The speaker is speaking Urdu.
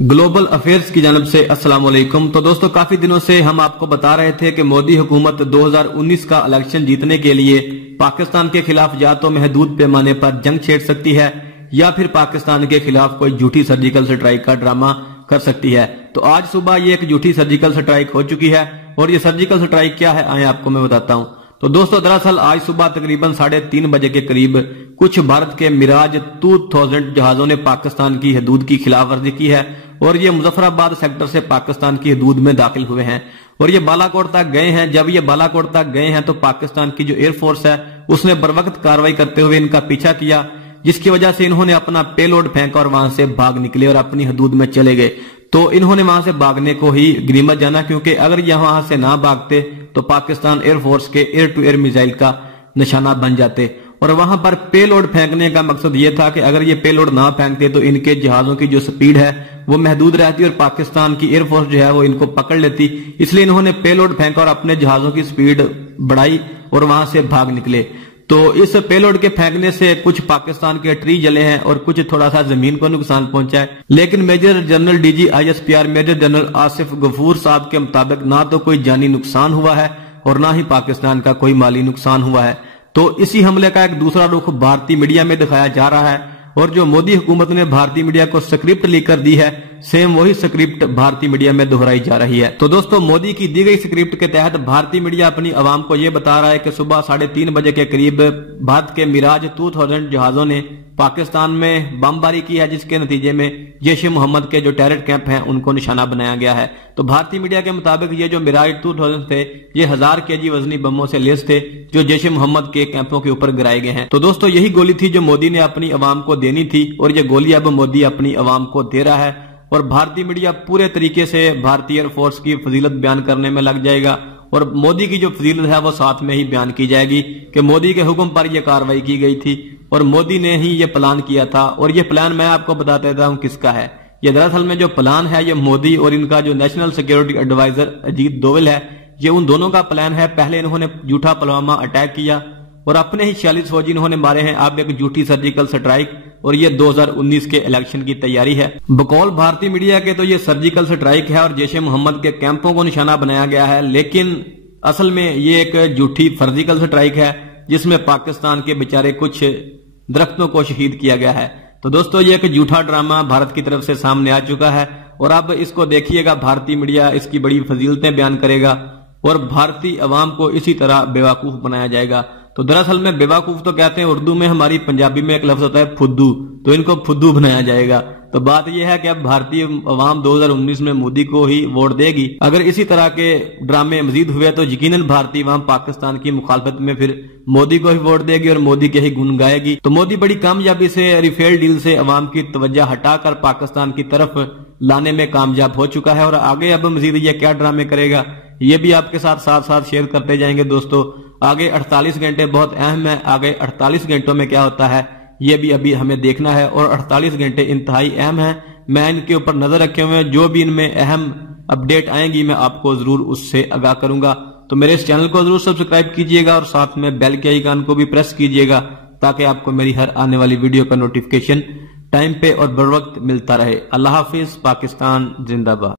گلوبل افیئرز کی جانب سے السلام علیکم۔ تو دوستو کافی دنوں سے ہم آپ کو بتا رہے تھے کہ مودی حکومت 2019 کا الیکشن جیتنے کے لیے پاکستان کے خلاف یا تو محدود پیمانے پر جنگ چھیڑ سکتی ہے یا پھر پاکستان کے خلاف کوئی جھوٹی سرجیکل سٹرائک کا ڈرامہ کر سکتی ہے۔ تو آج صبح یہ ایک جھوٹی سرجیکل سٹرائک ہو چکی ہے، اور یہ سرجیکل سٹرائک کیا ہے آئیں آپ کو میں بتاتا ہوں۔ تو دوستو دراصل آج صبح تقریباً 3:30 بجے کے قریب کچھ بھارت کے میراج 2000 جہازوں نے پاکستان کی حدود کی خلاف ورزی کی ہے، اور یہ مظفر آباد سیکٹر سے پاکستان کی حدود میں داخل ہوئے ہیں اور یہ بالا کوٹ تک گئے ہیں۔ جب یہ بالا کوٹ تک گئے ہیں تو پاکستان کی جو ایئر فورس ہے اس نے بروقت کارروائی کرتے ہوئے ان کا پیچھا کیا، جس کی وجہ سے انہوں نے اپنا پے لوڈ پھینکا اور وہاں سے بھاگ نکلے اور اپنی حدود میں چلے گئے۔ تو انہوں نے وہاں سے بھاگنے کو ہی غنیمت جانا، کیونکہ اگر یہ وہاں سے نہ بھاگتے تو پاکستان ایئر فورس کے ایئر ٹو ایئر میزائل کا نشانہ بن جاتے، اور وہاں پر پے لوڈ پھینکنے کا مقصد یہ تھا کہ اگر یہ پے لوڈ نہ پھینکتے تو ان کے جہازوں کی جو سپیڈ ہے وہ محدود رہتی اور پاکستان کی ایئر فورس جو ہے وہ ان کو پکڑ لیتی، اس لیے انہوں نے پے لوڈ پھینکا اور اپنے جہازوں کی سپیڈ بڑھائی اور وہاں سے بھاگ نکلے۔ تو اس پے لوڈ کے پھینکنے سے کچھ پاکستان کے ٹری جلے ہیں اور کچھ تھوڑا سا زمین کو نقصان پہنچا ہے، لیکن major general D G I S P R major general Asif Ghafoor صاحب کے مطابق نہ تو کوئی جانی نقصان ہوا ہے اور نہ ہی پاکستان کا کوئی مالی نقصان ہوا ہے۔ تو اسی حملے کا ایک دوسرا رخ بھارتی میڈیا میں دکھایا جا رہا ہے، اور جو مودی حکومت نے بھارتی میڈیا کو سکرپٹ لیک کر دی ہے، سیم وہی سکرپٹ بھارتی میڈیا میں دہرائی جا رہی ہے۔ تو دوستو مودی کی دی گئی سکرپٹ کے تحت بھارتی میڈیا اپنی عوام کو یہ بتا رہا ہے کہ صبح 3:30 بجے کے قریب بھارت کے میراج 2000 جہازوں نے پاکستان میں بمباری کی ہے، جس کے نتیجے میں جیش محمد کے جو ٹیرر کیمپ ہیں ان کو نشانہ بنایا گیا ہے۔ تو بھارتی میڈیا کے مطابق یہ جو میراج 2000 تھے یہ 1000 kg وزنی بموں سے لیس تھے جو جیش محمد کے کیمپوں کے اوپر گرائے گئے ہیں۔ تو دوستو یہی گولی تھی جو مودی نے اپنی عوام کو دینی تھی، اور یہ گولی اب مودی اپنی عوام کو دے رہا ہے، اور بھارتی میڈیا پورے طریقے سے بھارتی ایئر فورس کی فضیلت بیان کرنے میں لگ جائے گا، اور مودی کی جو فضیلت ہے وہ ساتھ میں ہی بیان کی جائے گی کہ مودی کے حکم پر یہ کارروائی کی گئی تھی اور مودی نے ہی یہ پلان کیا تھا۔ اور یہ پلان میں آپ کو بتا دیتا ہوں کس کا ہے۔ یہ دراصل میں جو پلان ہے یہ مودی اور ان کا جو national security advisor Ajit Doval ہے، یہ ان دونوں کا پلان ہے۔ پہلے انہوں نے جھوٹا پلوامہ اٹیک کیا اور اپنے ہی 46 فوجی انہوں نے مارے ہیں، اب ایک جھوٹی سرجیکل سٹرائک، اور یہ 2019 کے الیکشن کی تیاری ہے۔ بقول بھارتی میڈیا کے تو یہ سرجیکل سٹرائک ہے اور جیش محمد کے کیمپوں کو نشانہ بنایا گیا ہے، لیکن اصل میں یہ ایک جھوٹی فرزیکل سٹرائک ہے جس میں پاکستان کے بیچارے کچھ درختوں کو شہید کیا گیا ہے۔ تو دوستو یہ ایک جھوٹا ڈرامہ بھارت کی طرف سے سامنے آ چکا ہے، اور اب اس کو دیکھیے گا بھارتی میڈیا اس کی بڑی فضیلتیں بیان کرے گا اور بھارتی عوام کو اسی طرح بیوقوف بنایا جائے گا۔ تو دراصل میں بیوقوف تو کہتے ہیں اردو میں، ہماری پنجابی میں ایک لفظ ہوتا ہے پھدو، تو ان کو پھدو بنایا جائے گا۔ تو بات یہ ہے کہ اب بھارتی عوام 2019 میں مودی کو ہی ووٹ دے گی۔ اگر اسی طرح کے ڈرامے مزید ہوئے تو یقیناً بھارتی عوام پاکستان کی مخالفت میں پھر مودی کو ہی ووٹ دے گی اور مودی کے ہی گن گائے گی۔ تو مودی بڑی کامیابی سے ریفیل ڈیل سے عوام کی توجہ ہٹا کر پاکستان کی طرف لانے میں کامیاب ہو چکا ہے، اور آگے اب مزید یہ کیا ڈرامے کرے گا یہ بھی آپ کے ساتھ شیئر کرتے جائیں گے۔ دوستو آگے 48 گھنٹے بہت اہم ہے، آگے 48 گھنٹوں میں کیا ہوتا ہے یہ بھی ابھی ہمیں دیکھنا ہے، اور 48 گھنٹے انتہائی اہم ہیں۔ میں ان کے اوپر نظر رکھے ہوئے ہیں، جو بھی ان میں اہم اپڈیٹ آئیں گی میں آپ کو ضرور اس سے آگاہ کروں گا۔ تو میرے اس چینل کو ضرور سبسکرائب کیجئے گا اور ساتھ میں بیل کے آئیکن کو بھی پریس کیجئے گا، تاکہ آپ کو میری ہر آنے والی ویڈیو کا نوٹیفیکیشن ٹائم پہ اور بر وقت ملتا رہے۔ اللہ حافظ، پاکستان زندہ باد۔